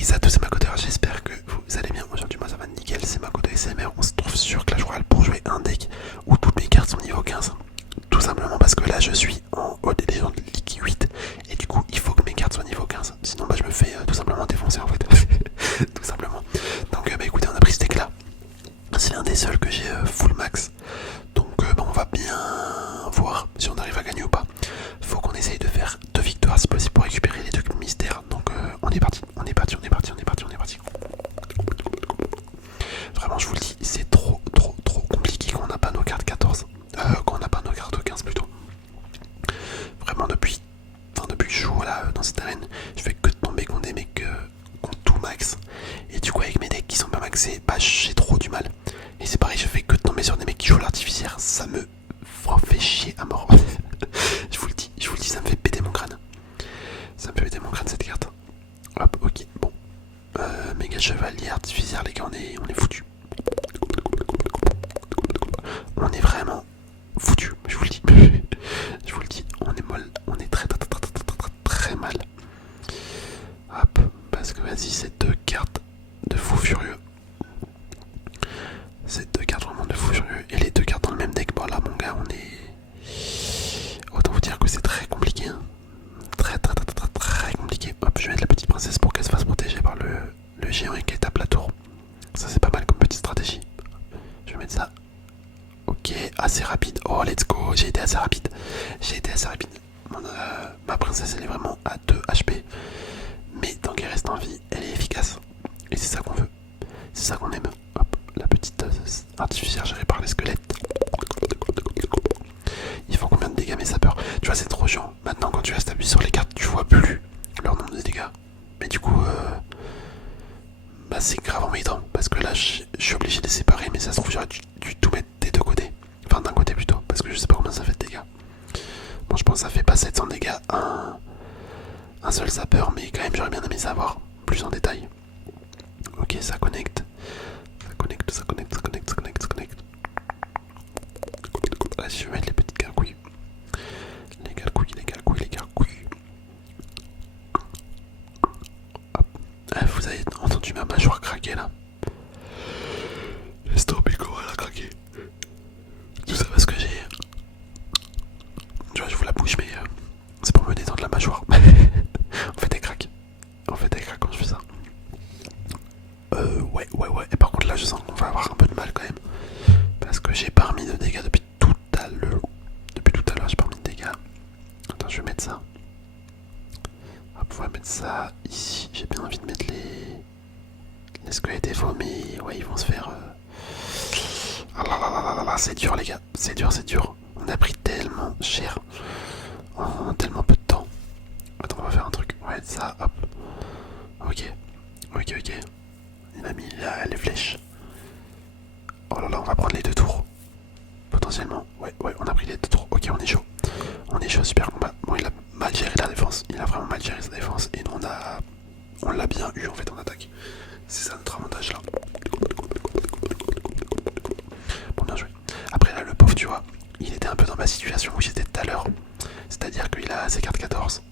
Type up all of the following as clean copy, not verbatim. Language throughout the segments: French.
Hey, à tous, c'est Makoto, j'espère que vous allez bien. Aujourd'hui, moi ça va nickel, c'est Makoto SMR. On se trouve sur Clash Royale pour jouer un deck où toutes mes cartes sont niveau 15. Tout simplement parce que là je suis en haut des légendes Ligue 8 et du coup il faut que mes cartes soient niveau 15. Sinon bah, je me fais tout simplement défoncer en fait. Tout simplement. Donc bah écoutez, on a pris ce deck là. C'est l'un des seuls que j'ai full max. Donc bah, on va bien voir si on arrive à gagner ou pas. Faut qu'on essaye de faire 2 victoires si possible pour récupérer les 2 mystères. Donc on est parti, on est parti, on est parti, on est parti, on est parti. Vraiment je vous le dis, c'est trop compliqué quand on n'a pas nos cartes 14. Quand on n'a pas nos cartes 15 plutôt. Vraiment depuis que je joue là, dans cette arène, je fais que de tomber contre des mecs qui ont tout max. Et du coup avec mes decks qui sont pas maxés, bah j'ai trop du mal. Et c'est pareil, je fais que de tomber sur des mecs qui jouent l'artificière, ça me fait chier à mort. Je vous le dis, ça me fait péter mon crâne. Ça me fait péter mon crâne cette carte. Hop, ok, bon. Méga chevalier artificière, les gars, on est foutu. On est vraiment foutu, je vous le dis. Je vous le dis, on est molle, on est très mal. Hop, parce que vas-y, ces 2 cartes de fou furieux. Ces 2 cartes vraiment de fou furieux. Et les 2 cartes dans le même deck, bon là mon gars, on est... Autant vous dire que c'est très compliqué. Hein. Très compliqué. Hop, je vais mettre la petite princesse pour qu'elle se fasse protéger par le géant et qu'elle tape la tour. Ça c'est pas mal comme petite stratégie. Je vais mettre ça. Ok, assez rapide. Oh let's go, j'ai été assez rapide. Ma princesse elle est vraiment à 2 HP. Mais tant qu'elle reste en vie, elle est efficace. Et c'est ça qu'on veut. C'est ça qu'on aime. Hop, la petite artificière gérée par les squelettes. Ils font combien de dégâts mes sapeurs? Tu vois, c'est trop chiant. Maintenant, quand tu restes appuyé sur les cartes, tu vois plus leur nombre de dégâts. Mais du coup, bah, c'est grave embêtant. Parce que là, je suis obligé de les séparer. Mais ça se trouve, j'aurais dû tout mettre des 2 côtés. Enfin, d'un côté plutôt. Parce que je sais pas combien ça fait de dégâts. Bon, je pense que ça fait pas 700 dégâts un seul sapeur. Mais quand même, j'aurais bien aimé savoir plus en détail. Ok, ça connecte. Ça connecte. Là, je vais mettre les petites gargouilles. Les gargouilles. Hop. Ah, vous avez entendu ma mâchoire craquer là. Laisse tomber comment elle a craqué. Tout ça parce que j'ai... Tu vois, je vous la bouche mais c'est pour me détendre la mâchoire. En fait elle craque. Quand je fais ça. Ouais. Et par contre là je sens qu'on va avoir un peu de mal quand même. Parce que j'ai pas remis de dégâts depuis tout à l'heure. J'ai pas remis de dégâts. Attends, je vais mettre ça. Hop, on va mettre ça ici. J'ai bien envie de mettre les squelettes et faux, mais ouais, ils vont se faire... Ah là, c'est dur les gars. C'est dur. On a pris tellement cher en tellement peu de temps. Attends, on va faire un truc. On va mettre ça, hop. Ok. Il a mis là, les flèches. Oh là là, on va prendre les 2 tours. Potentiellement. Ouais, on a pris les 2 tours. Ok, on est chaud. Super combat. Bon, il a mal géré la défense. Il a vraiment mal géré sa défense. Et nous, on l'a bien eu en fait en attaque. C'est ça notre avantage là. Bon, bien joué. Après là, le pauvre, tu vois, il était un peu dans ma situation où j'étais tout à l'heure. C'est-à-dire qu'il a ses cartes 14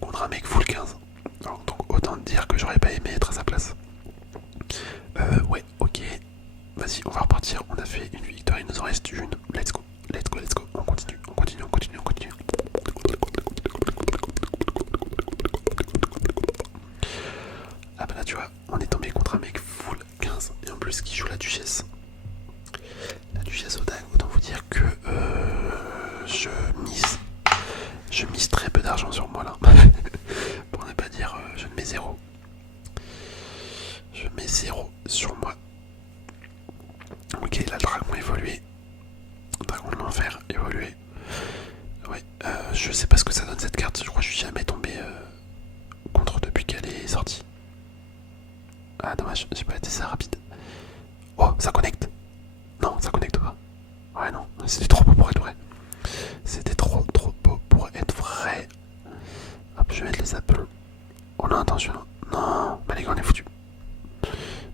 contre un mec full 15. Alors, donc autant te dire que j'aurais pas aimé être à sa place. Ouais, ok. Vas-y, on va repartir. On a fait une victoire, il nous en reste une. Let's go. On continue. Ah bah là, tu vois, on est tombé contre un mec full 15 et en plus qui joue la duchesse. La duchesse au dag, autant vous dire que je mise très peu d'argent sur moi là. Pour ne pas dire je mets 0. Je mets 0 sur moi. Ok, là le dragon évolué. Dragon de l'enfer évolué. Ouais, je sais pas ce que ça donne cette carte. Je crois que je suis jamais tombé contre depuis qu'elle est sortie. Ah dommage, j'ai pas été ça rapide. Oh, ça connecte. Non, ça connecte pas. Ouais non, c'était trop beau pour être vrai. C'était trop beau pour être vrai. Hop, je vais mettre les appels. Oh non, attention. Non, bah les gars, on est foutus.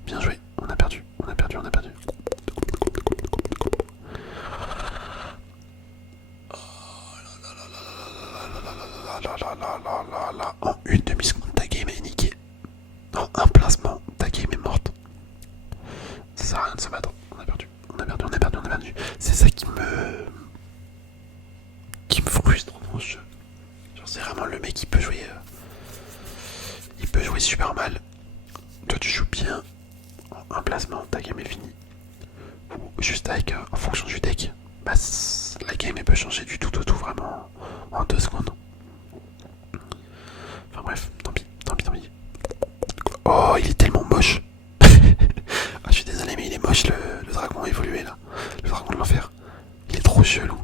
Bien joué, on a perdu. En une demi-seconde, ta game est niquée. joué super mal. Toi tu joues bien. Un placement, ta game est finie. Ou juste avec, en fonction du deck, bah, la game elle peut changer du tout au tout vraiment en 2 secondes. Enfin bref, tant pis, tant pis, tant pis. Oh, il est tellement moche. Ah, je suis désolé, mais il est moche le dragon évolué là. Le dragon de l'enfer. Il est trop chelou.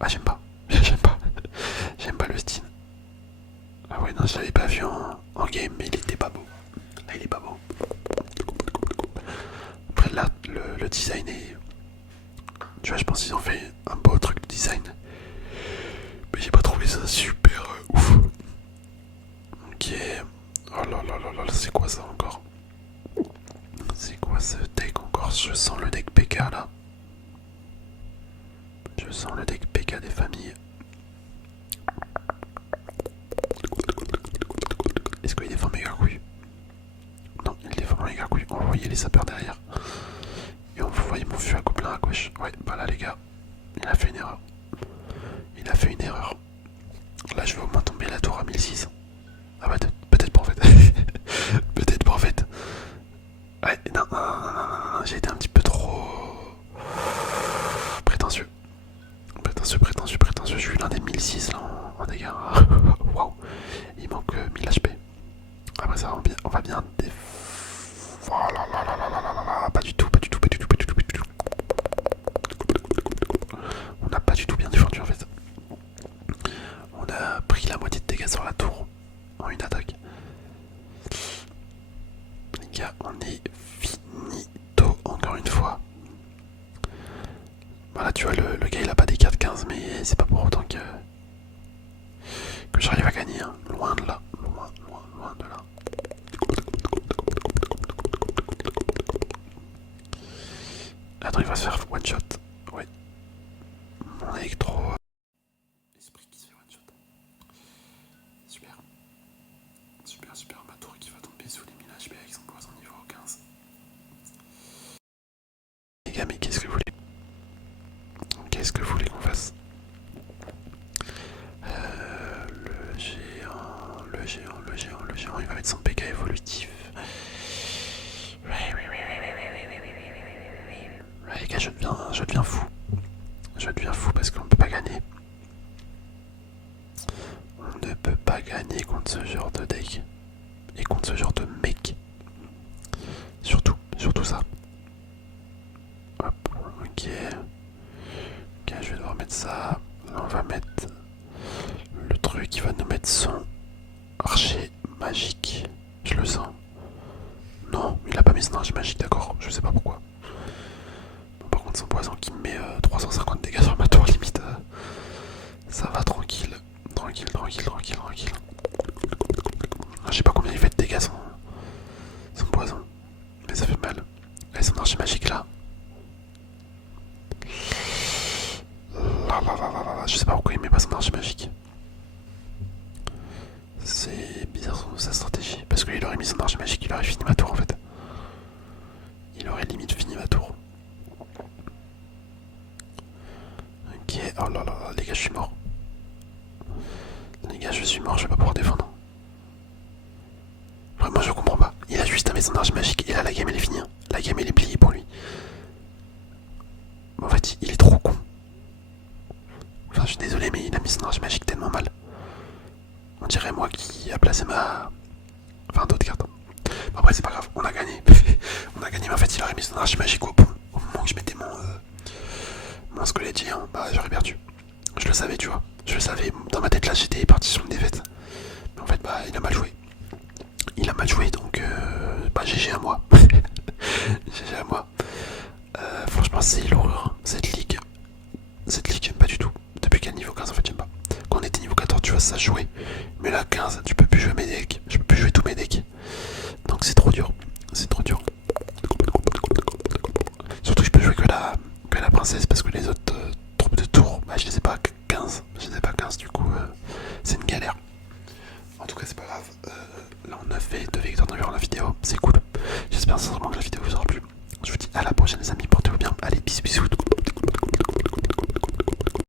Ah, j'aime pas. J'aime pas. J'aime pas le style. Ah ouais, non, je l'avais pas vu en game, mais il était pas beau. Là, il est pas beau. Après, là, le design est. Tu vois, je pense qu'ils ont fait un beau truc de design. Mais j'ai pas trouvé ça super ouf. Ok. Oh là là là là, c'est quoi ça encore? C'est quoi ce deck encore? Je sens le deck PK là. Je sens le deck PK des familles. Est-ce qu'il défend méga couille? Non, il défend méga couille. On voyait les sapeurs derrière. Et on voyait mon fût à gobelin à gauche. Ouais, bah là les gars, il a fait une erreur. Il a fait une erreur. Là je vais au moins tomber la tour à 1006. Ah bah peut-être pas en fait. Peut-être pas en fait. Ouais, non, j'ai été un petit peu trop prétentieux. Prétentieux. Je suis l'un des 1006 là en dégâts. Waouh, il manque 1000 HP. Après ça, on va bien Oh là là là là là là là, pas du tout. On n'a pas du tout bien défendu en fait. On a pris la moitié de dégâts sur la tour en une attaque. Les gars, on est finito encore une fois. Voilà, tu vois, le gars il a pas des cartes 15, mais c'est pas pour autant que j'arrive à gagner. Hein. Loin de là, loin de là. Attends, il va se faire one shot. Ouais. Mon électro. Esprit qui se fait one shot. Super. Ma tour qui va tomber sous les 1000 HP avec son poison niveau 15. Les gars, mais qu'est-ce que vous voulez? Qu'est-ce que vous voulez qu'on fasse? Le géant, il va mettre son PK évolutif. Ouais, les gars, je deviens fou. Je deviens fou parce qu'on ne peut pas gagner. On ne peut pas gagner contre ce genre de deck. Et contre ce genre de mec. Surtout ça. Hop, ok. Ok, je vais devoir mettre ça. Là, on va mettre le truc qui va nous mettre son archer magique. Je le sens. Non, il a pas mis son archer magique, d'accord. Je sais pas pourquoi. Bon, par contre, son poison qui me met 350 dégâts sur ma tour limite. Ça va tranquille. Tranquille. Je sais pas combien il fait de dégâts son poison. Mais ça fait mal. Et son archer magique là. Je sais pas pourquoi il met pas son archer magique. C'est bizarre sa stratégie. Parce qu'il aurait mis son archer magique, il aurait fini ma tour en fait. Il aurait limite fini ma tour. Ok, oh là là, les gars, je suis mort. Je vais pas pouvoir défendre. Vraiment, je comprends pas. Il a juste à mettre son arche magique et là, la game elle est finie. La game elle est pliée pour lui. En fait, il est trop con. Enfin, je suis désolé, mais il a mis son arche magique tellement mal. On dirait moi qui a placé ma. Enfin, d'autres cartes. Bon, après, c'est pas grave, on a gagné. On a gagné, mais en fait, il aurait mis son arche magique au moment où je mettais mon squelette géant. Bah, j'aurais perdu. Je le savais, tu vois. Je le savais. Dans ma tête, là, j'étais parti sur une défaite. Mais en fait, bah, il a mal joué. Donc bah GG à moi. GG à moi. Franchement, c'est l'horreur. Cette ligue, j'aime pas du tout. Depuis quel niveau 15 en fait, j'aime pas. Quand on était niveau 14, tu vois, ça jouait. Mais là, 15, tu peux plus jouer mes decks. Je peux plus jouer tous mes decks. Donc c'est trop dur. Surtout que je peux jouer que la princesse parce que les autres troupes de tours, bah, je les ai pas 15. Du coup, c'est une galère. En tout cas, c'est pas grave. Là, on a fait 2 victoires dans la vidéo. C'est cool. J'espère sincèrement que la vidéo vous aura plu. Je vous dis à la prochaine, les amis.